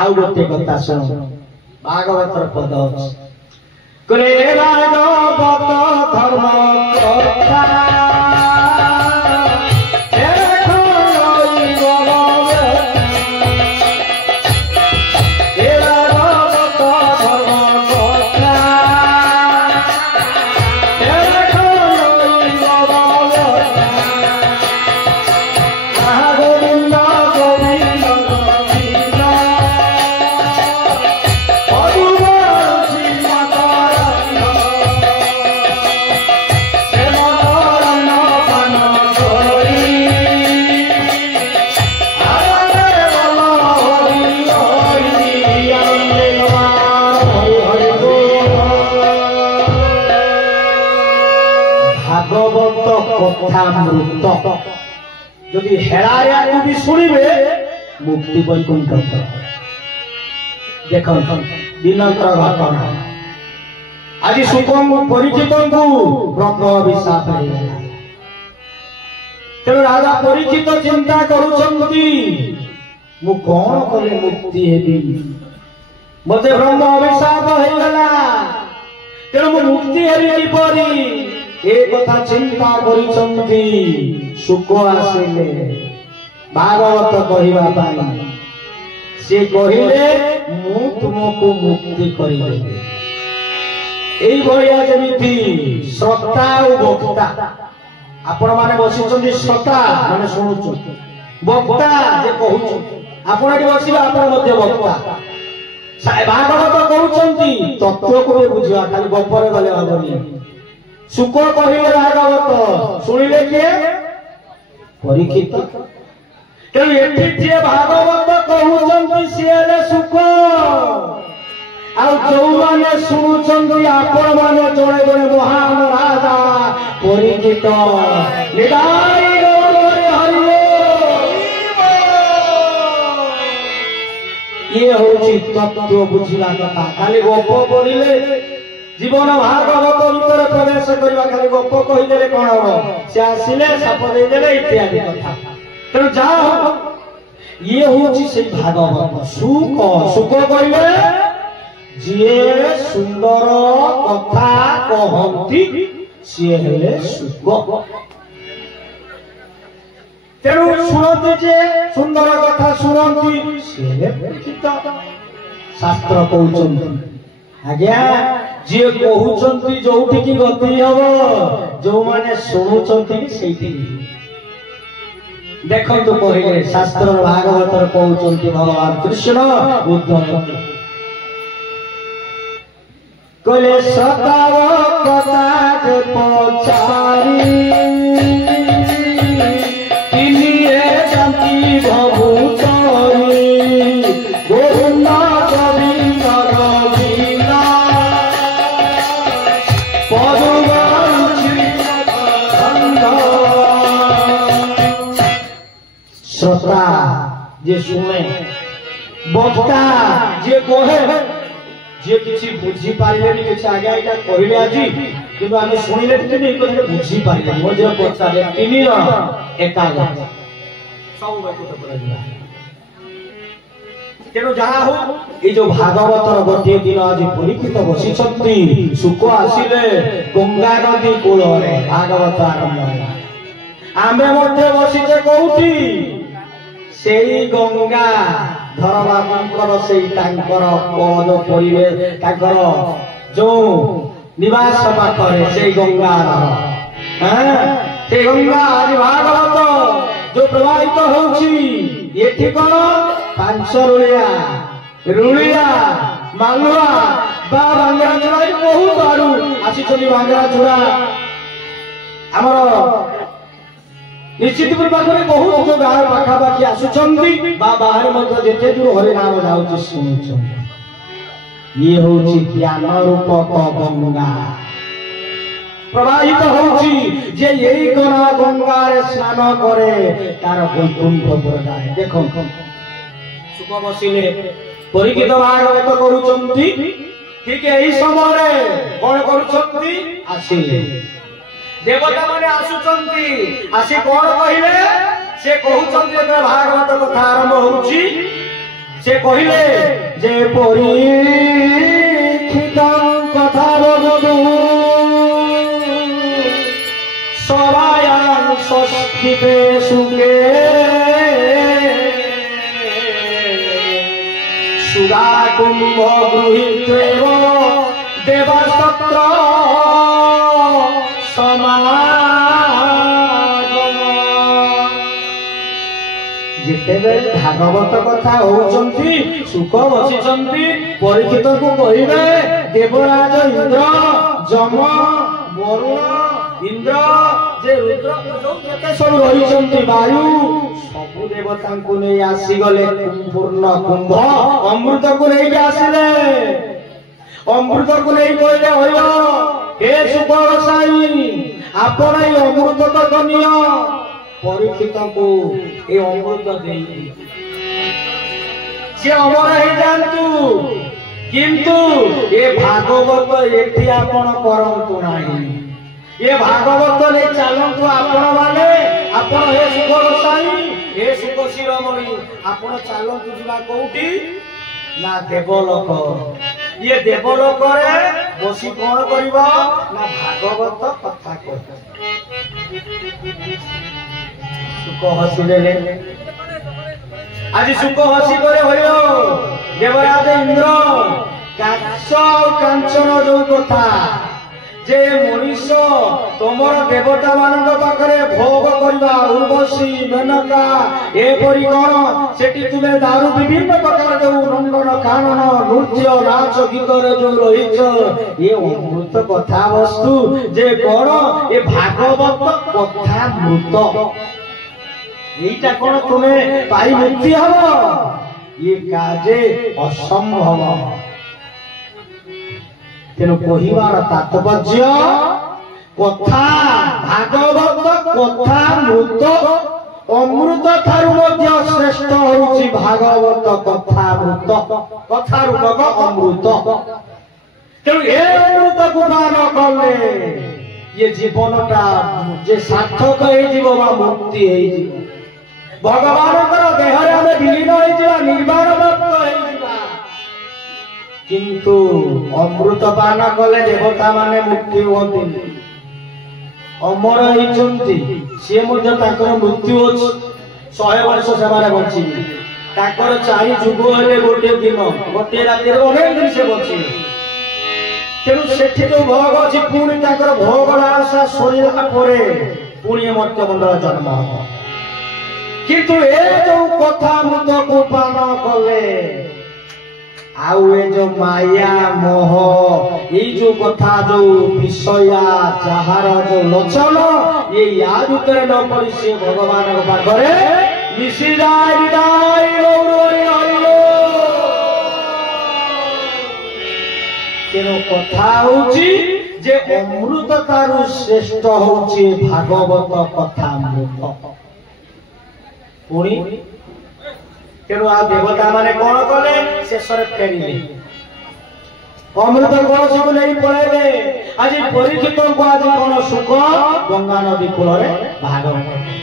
आउ गोटे कथा सुन भागवतर पद करे भागवत धर्म कथा कथामृत जदि हेराया को भी सुनिबे मुक्ति वैकुंठ देख दिनकर घटना आज सुखम परिचित को ब्रह्म अभिशाप तेणु राजा परिचित चिंता करुछंती मु कौन कले मुक्ति हेबी मते ब्रह्म अभिशाप होइगला तेणु मु मुक्ति हेबी परी ए कथा चिंता करिसंती सुख आसिले भागवत कहिबा पाई से कहिले मु तुमको मुक्ति करिदेबी एई भलिया जेमिति श्रोता और वक्ता आपण माने बसिसंती श्रोता माने सुनुछु वक्ता जे कहूछु आपण एठी बसिबा आपण मध्ये वक्ता भागवत कहउछंती तत्व को बुझिया खाली गपर गले हबनी सुख कहिले भागवत सुनिले किए परीक्षित तेणु एठी जे भागवत कहउछंती सिएले सुख आ जो माने सुनुछंती आपण माने जणे जणे महान राजा परीक्षित निदाई गौरे हरिओ ये होची तत्व बुझिला कथा खाली गप पढिले जीवन भागवत भीतर प्रवेश करवा खाली गप कहीदेले कौन हम से आसिले साप देदेले इत्यादि कथा तेणु जाओ ये होची से भागवत सुख सुख कहिबे जे सुंदर कथा कहंती से हेले सुख तेणु सुनते जे सुंदर कथा सुनंती से हेले परिचित शास्त्र कहउछंती आज्ञा जे कहउछंती जोठी की गति हबो जो माने सुनुछंती सेठी देखंतु कहिले शास्त्र भागवतर कहउछंती भगवान कृष्ण उद्धव कले सताव कथा जे पचारी तिनिए शांति भभूतरी गोविंद गोविंद गोविंद श्रोता जे सुने वक्ता जे कहे जे किछि बुझी पारिलेनी किछि आगे आइटा कहिले आजी किंतु आमे सुनिले तिनि कहिले बुझी पारिले मजे पचारे तिनि एका सब बैकुंठ पड़िला तेणु जहा हो ये जो भागवतर गोटे दिन आज परीक्षित बसिछंती सुख आसिले गंगा नदी कूल भागवत आरंभ आमे मध्य बसिचे कोउठी सेई गंगा धरबाबुंकर सेई तांकर पद परिवेश तांकर जो निवास पाखरे सेई गंगा से गंगा आज भागवत जो प्रवाहित होउची एठी कोन पांचरुलिया रुलिया मालुआ बा बांगरा चुड़ा बहुत आड़ू आसी चली बांगरा चुड़ा हमर निश्चितपुर पाखरे बहुत जो गाँव पाखापाखि आसुचंती बा बाहर मध्य जेते दूर हरि नाम जाउची सुनुचंती ये होउची ज्ञान रूपक गंगा प्रवाहित होउची जे एई गना गंगारे स्नान करे तार वैकुंठ बजाय देखो सुख बसिले परीक्षित भागवत करुचंती ठीक एई समय कोन करुचंती आसिले देवता माने आसुचंती आसी कोन कहिले से कहउचंती जे भागवत कथा आरंभ होउची से कहले जे परीक्षित कथा बदलू सवायां षष्ठीते सुगे सुरा कुंभ गृहीत्वेव देवस्तत्र समागम जितेबेले भागवत कथा होउचंती सुख बसिचंती परीक्षित को कहिबे देवराज इंद्र जम वरुण इंद्र जे रुद्र जो जते सब रहिचंती वायु सबु देवता को नै आसी गले पूर्ण कुंभ अमृत को नै आसीले अमृत को नै कहले होइलो हे सुख गोसाई आपण ए अमृत तो कनियो परीक्षित को ए अमृत देई से अमर हे जानतु किंतु ए भागवत एठी आपण करंतु नाही ये भागवत ले चलंतु आपण माने आपण हे सुख गोसाई हे सुख शिरोमणि आपण चलंतु जिबा कोठी ना देवलोक ये देवलोक रे बसी कोन करबा ना भागवत कथा को सुख हसिले आज सुख हसी करे होयो देवराज इंद्र कांचन जो कथा जे मनीष तुमर देवता मान पाखे भोग करवा उर्वशी मेनका एपरी कौन सेठी तुम्हें दारू विभिन्न प्रकार जो नंदन कानन नृत्य नाच गीत जो रही ये अमृत कथा वस्तु जे कौन ये भागवत कथा मृत यहीटा कौन तुम्हें पाई मुक्ति हम ये काजे असंभव तेणु कहवार तात्पर्य कथा भागवत कथा मृत अमृत ठारू श्रेष्ठ होउछि भागवत कथा मृत कथा रूपक अमृत तेणु ए अमृत को पान कले ये जीवनटा जे सार्थक हे जीव बा मुक्ति हे जीव भगवानकर देहरे आमे विलीन हे जीवा निर्वाण प्राप्त हे जीवा किंतु अमृत पान कले देवता माने मुक्ति होती अमर होइचंती से मध्य ताकर मृत्यु अछि 100 वर्ष सेवारे बची ताकर चारि जुग हेले गोटे दिन गोटे राति अनेक दिन से बची तेणु सेठी जो भोग अछि पुणी ताकर भोग आशा सरिला परे पुणी मर्त्य मंडल जन्म किंतु ए जो कथा मृत को पान कले आउ ए जो माया मोह ये जो कथा जो विषया जहार जो लोचन ये या भीतर न पड़ी से भगवान के पाखरे मिसी जाय विदाय गौरवरी हरिलो तेनो कथा होची जे अमृत तारु श्रेष्ठ होची भागवत कथा मृत पुणी तेणु आ देवता माने कौन कले शेष फेरिले अमृत कलश को नहीं पड़ेले आज परीक्षित को आज कौन सुख गंगा नदी कूल भागवत